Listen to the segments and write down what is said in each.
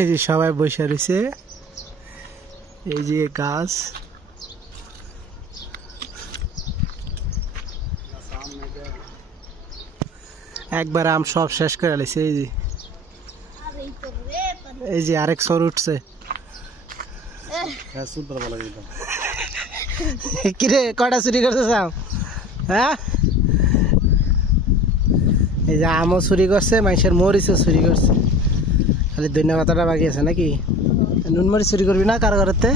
এই যে সবাই বসে রয়েছে, এই যে গাছ, একবার আম সব শেষ করে আলিছে। এই যে আরেক সর উঠছে। কিরে কটা চুরি করতে চাও? হ্যাঁ, এই যে আমও চুরি করছে, মানুষের মরিচও চুরি করছে, খালি ধন্যবাদটা বাকি আছে নাকি? নুন মরিচ চুরি করবি না কারো ঘরেতে?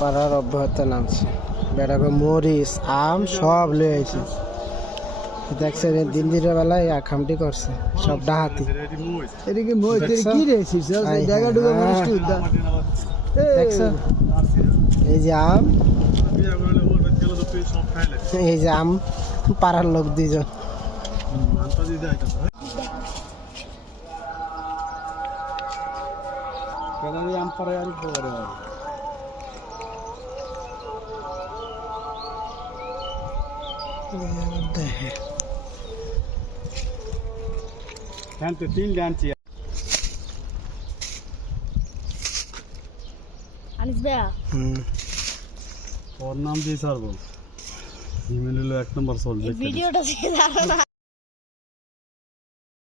পাড়ার অব্যাহত নামছে, বেড়াকে মরিচ আম সব লয়ে আইছে। দেখছেন দিন দিনের বেলায় খামটি করছে, সব ডাহাতি। এই যে আম, এই যে আম পাড়ার লোক দুইজন। আম পাড়ায় আর দেখে তিন ডানছি ওর নাম দিয়ে ছাড়বো, ইমেল হলো 1 নম্বর চলবে ভিডিওটা।